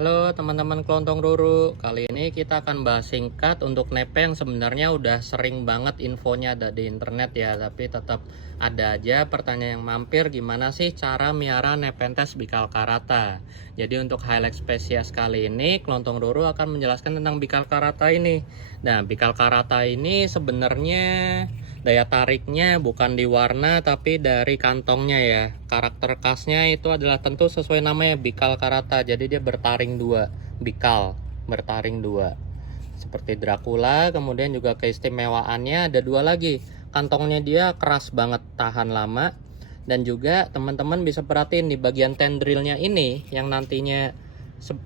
Halo teman-teman kelontong ruru, kali ini kita akan bahas singkat untuk nepe yang sebenarnya udah sering banget infonya ada di internet ya, tapi tetap ada aja pertanyaan yang mampir, gimana sih cara miara Nepenthes bikalcarata. Jadi untuk highlight spesies kali ini, kelontong ruru akan menjelaskan tentang bikalcarata ini. Nah, bikalcarata ini sebenarnya daya tariknya bukan di warna tapi dari kantongnya ya. Karakter khasnya itu adalah tentu sesuai namanya bikalcarata. Jadi dia bertaring dua, bikal bertaring dua. Seperti Dracula, kemudian juga keistimewaannya ada dua lagi. Kantongnya dia keras banget, tahan lama. Dan juga teman-teman bisa perhatiin di bagian tendrilnya ini yang nantinya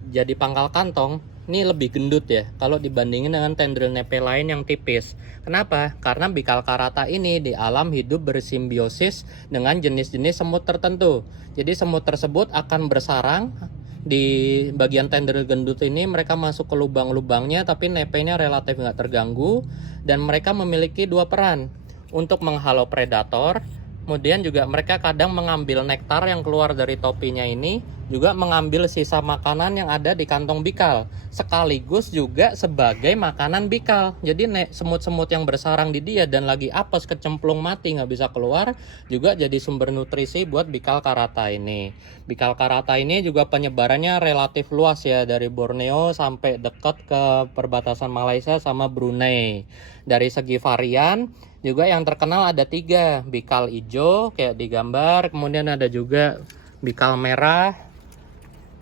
jadi pangkal kantong, ini lebih gendut ya kalau dibandingin dengan tendril nepe lain yang tipis. Kenapa? Karena bikalcarata ini di alam hidup bersimbiosis dengan jenis-jenis semut tertentu. Jadi semut tersebut akan bersarang di bagian tendril gendut ini, mereka masuk ke lubang-lubangnya, tapi nepenya relatif nggak terganggu, dan mereka memiliki dua peran untuk menghalau predator. Kemudian juga mereka kadang mengambil nektar yang keluar dari topinya ini, juga mengambil sisa makanan yang ada di kantong bikal, sekaligus juga sebagai makanan bikal. Jadi semut-semut yang bersarang di dia dan lagi apes kecemplung mati nggak bisa keluar, juga jadi sumber nutrisi buat bikalcarata ini. Bikalcarata ini juga penyebarannya relatif luas ya, dari Borneo sampai dekat ke perbatasan Malaysia sama Brunei. Dari segi varian juga yang terkenal ada tiga, bikal hijau kayak di gambar, kemudian ada juga bikal merah,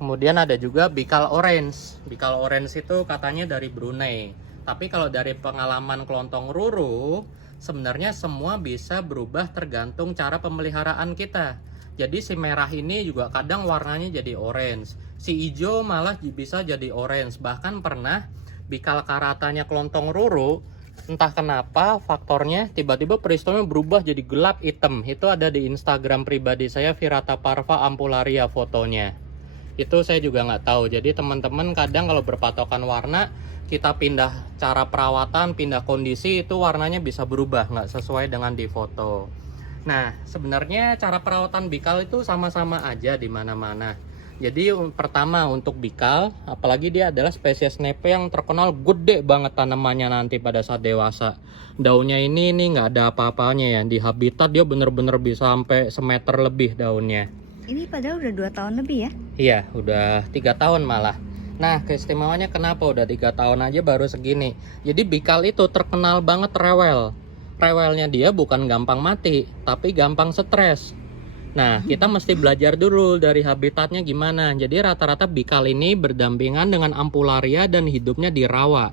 kemudian ada juga bikal orange. Bikal orange itu katanya dari Brunei. Tapi kalau dari pengalaman kelontong ruru, sebenarnya semua bisa berubah tergantung cara pemeliharaan kita. Jadi si merah ini juga kadang warnanya jadi orange, si hijau malah bisa jadi orange. Bahkan pernah bikalcaratanya kelontong ruru, entah kenapa faktornya tiba-tiba peristomnya berubah jadi gelap hitam. Itu ada di Instagram pribadi saya, Virata Parva Ampularia, fotonya. Itu saya juga nggak tahu. Jadi teman-teman kadang kalau berpatokan warna, kita pindah cara perawatan, pindah kondisi, itu warnanya bisa berubah, nggak sesuai dengan di foto. Nah, sebenarnya cara perawatan bikal itu sama-sama aja di mana-mana. Jadi pertama untuk bikal, apalagi dia adalah spesies nepe yang terkenal gede banget tanamannya nanti pada saat dewasa. Daunnya ini nggak ada apa-apanya ya. Di habitat dia bener-bener bisa sampai semeter lebih daunnya. Ini padahal udah 2 tahun lebih ya? Iya, udah 3 tahun malah. Nah, keistimewaannya kenapa udah 3 tahun aja baru segini? Jadi bikal itu terkenal banget rewel. Rewelnya dia bukan gampang mati, tapi gampang stres. Nah, kita mesti belajar dulu dari habitatnya gimana. Jadi rata-rata bikal ini berdampingan dengan Ampularia dan hidupnya di rawa.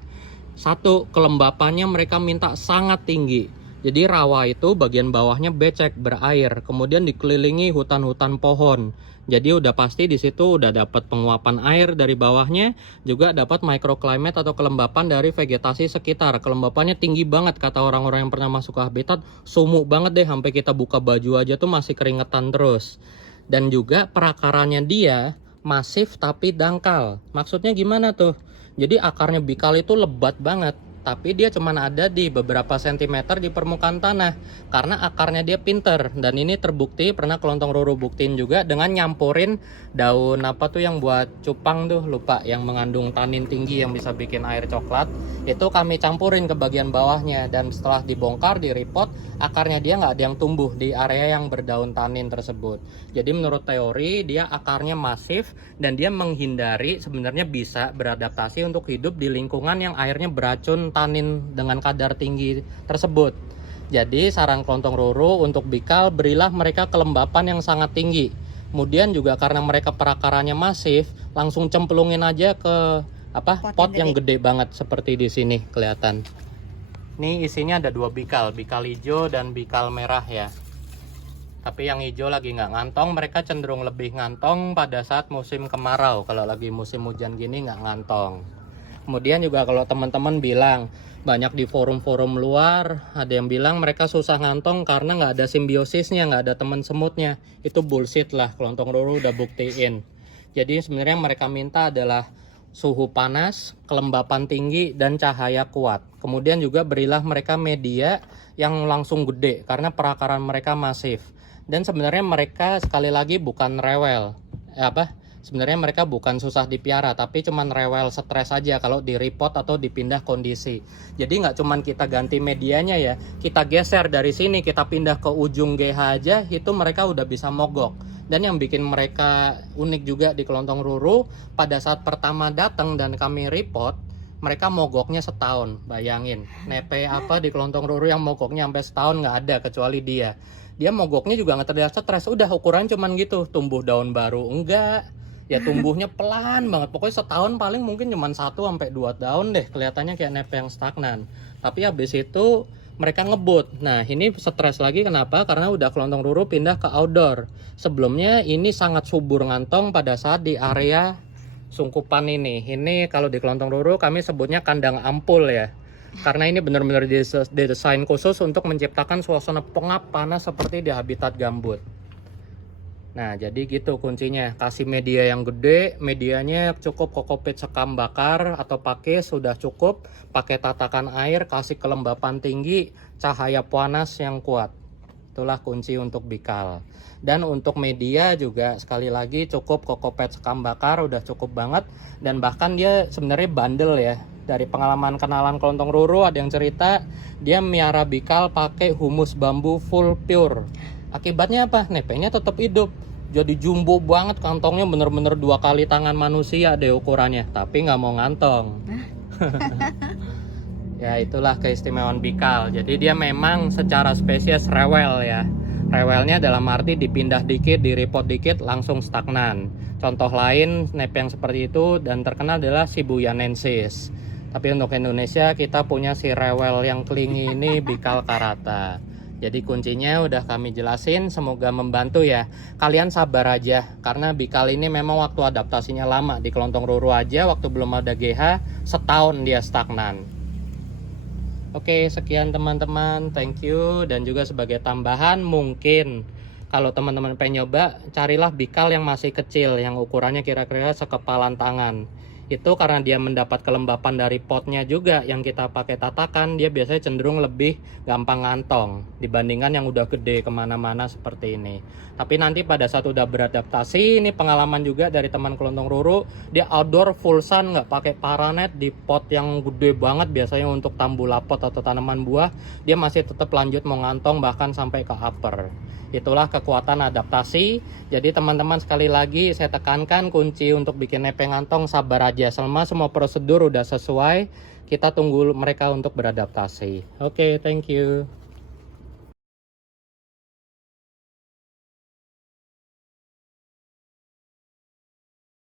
Satu, kelembapannya mereka minta sangat tinggi. Jadi rawa itu bagian bawahnya becek, berair, kemudian dikelilingi hutan-hutan pohon. Jadi udah pasti di situ udah dapat penguapan air dari bawahnya, juga dapat microclimate atau kelembapan dari vegetasi sekitar. Kelembapannya tinggi banget, kata orang-orang yang pernah masuk ke habitat, sumuk banget deh, sampai kita buka baju aja tuh masih keringetan terus. Dan juga perakarannya dia masif tapi dangkal. Maksudnya gimana tuh? Jadi akarnya bikal itu lebat banget, tapi dia cuman ada di beberapa sentimeter di permukaan tanah karena akarnya dia pinter. Dan ini terbukti, pernah kelontong ruru buktiin juga dengan nyampurin daun apa tuh yang buat cupang tuh, lupa, yang mengandung tanin tinggi yang bisa bikin air coklat. Itu kami campurin ke bagian bawahnya, dan setelah dibongkar, di repot, akarnya dia nggak ada yang tumbuh di area yang berdaun tanin tersebut. Jadi menurut teori dia akarnya masif dan dia menghindari, sebenarnya bisa beradaptasi untuk hidup di lingkungan yang airnya beracun tanin dengan kadar tinggi tersebut. Jadi saran kelontong ruru untuk bikal, berilah mereka kelembapan yang sangat tinggi. Kemudian juga karena mereka perakarannya masif, langsung cemplungin aja ke pot yang gede banget seperti di sini kelihatan. Ini isinya ada dua bikal hijau dan bikal merah ya. Tapi yang hijau lagi nggak ngantong, mereka cenderung lebih ngantong pada saat musim kemarau. Kalau lagi musim hujan gini nggak ngantong. Kemudian juga kalau teman-teman bilang, banyak di forum-forum luar ada yang bilang mereka susah ngantong karena nggak ada simbiosisnya, nggak ada teman semutnya. Itu bullshit lah, kelontong ruru udah buktiin. Jadi sebenarnya mereka minta adalah suhu panas, kelembapan tinggi, dan cahaya kuat. Kemudian juga berilah mereka media yang langsung gede karena perakaran mereka masif. Dan sebenarnya mereka sekali lagi bukan rewel, sebenarnya mereka bukan susah dipiara, tapi cuman rewel, stres aja kalau di repot atau dipindah kondisi. Jadi nggak cuman kita ganti medianya ya, kita geser dari sini, kita pindah ke ujung GH aja, itu mereka udah bisa mogok. Dan yang bikin mereka unik juga di Kelontong Ruru, pada saat pertama datang dan kami report, mereka mogoknya setahun. Bayangin, nepe apa di Kelontong Ruru yang mogoknya sampai setahun nggak ada kecuali dia. Dia mogoknya juga nggak terlihat stres, udah ukuran cuman gitu, tumbuh daun baru enggak, ya tumbuhnya pelan banget, pokoknya setahun paling mungkin cuman 1-2 daun deh, kelihatannya kayak nepe yang stagnan. Tapi habis itu mereka ngebut. Nah ini stres lagi, kenapa? Karena udah Kelontong Ruru pindah ke outdoor. Sebelumnya ini sangat subur ngantong pada saat di area sungkupan ini. Ini kalau di Kelontong Ruru kami sebutnya kandang ampul ya, karena ini benar-benar didesain khusus untuk menciptakan suasana pengap panas seperti di habitat gambut. Nah jadi gitu kuncinya, kasih media yang gede, medianya cukup kokopit sekam bakar atau pakis sudah cukup, pakai tatakan air, kasih kelembapan tinggi, cahaya panas yang kuat. Itulah kunci untuk bikal. Dan untuk media juga sekali lagi cukup kokopet sekam bakar udah cukup banget, dan bahkan dia sebenarnya bandel ya. Dari pengalaman kenalan Kelontong Ruru ada yang cerita dia miara bikal pakai humus bambu full pure. Akibatnya apa? Nepenya tetap hidup. Jadi jumbo banget, kantongnya bener-bener 2 kali tangan manusia deh ukurannya. Tapi nggak mau ngantong. Ya itulah keistimewaan bikal. Jadi dia memang secara spesies rewel ya. Rewelnya dalam arti dipindah dikit, direpot dikit, langsung stagnan. Contoh lain nepe yang seperti itu dan terkenal adalah Shibuyanensis. Tapi untuk Indonesia kita punya si rewel yang klingi ini bikal karata. Jadi kuncinya udah kami jelasin, semoga membantu ya. Kalian sabar aja, karena bikal ini memang waktu adaptasinya lama. Di Kelontong Ruru aja waktu belum ada GH, setahun dia stagnan. Oke, sekian teman-teman, thank you. Dan juga sebagai tambahan, mungkin kalau teman-teman pengen nyoba, carilah bikal yang masih kecil, yang ukurannya kira-kira sekepalan tangan. Itu karena dia mendapat kelembapan dari potnya juga, yang kita pakai tatakan, dia biasanya cenderung lebih gampang ngantong dibandingkan yang udah gede kemana-mana seperti ini. Tapi nanti pada saat udah beradaptasi, ini pengalaman juga dari teman Kelontong Ruru, dia outdoor full sun, nggak pakai paranet di pot yang gede banget biasanya untuk tambulapot atau tanaman buah, dia masih tetap lanjut mau ngantong bahkan sampai ke upper. Itulah kekuatan adaptasi. Jadi teman-teman, sekali lagi saya tekankan, kunci untuk bikin nepe ngantong sabar aja. Selama semua prosedur udah sesuai, kita tunggu mereka untuk beradaptasi. Oke, thank you.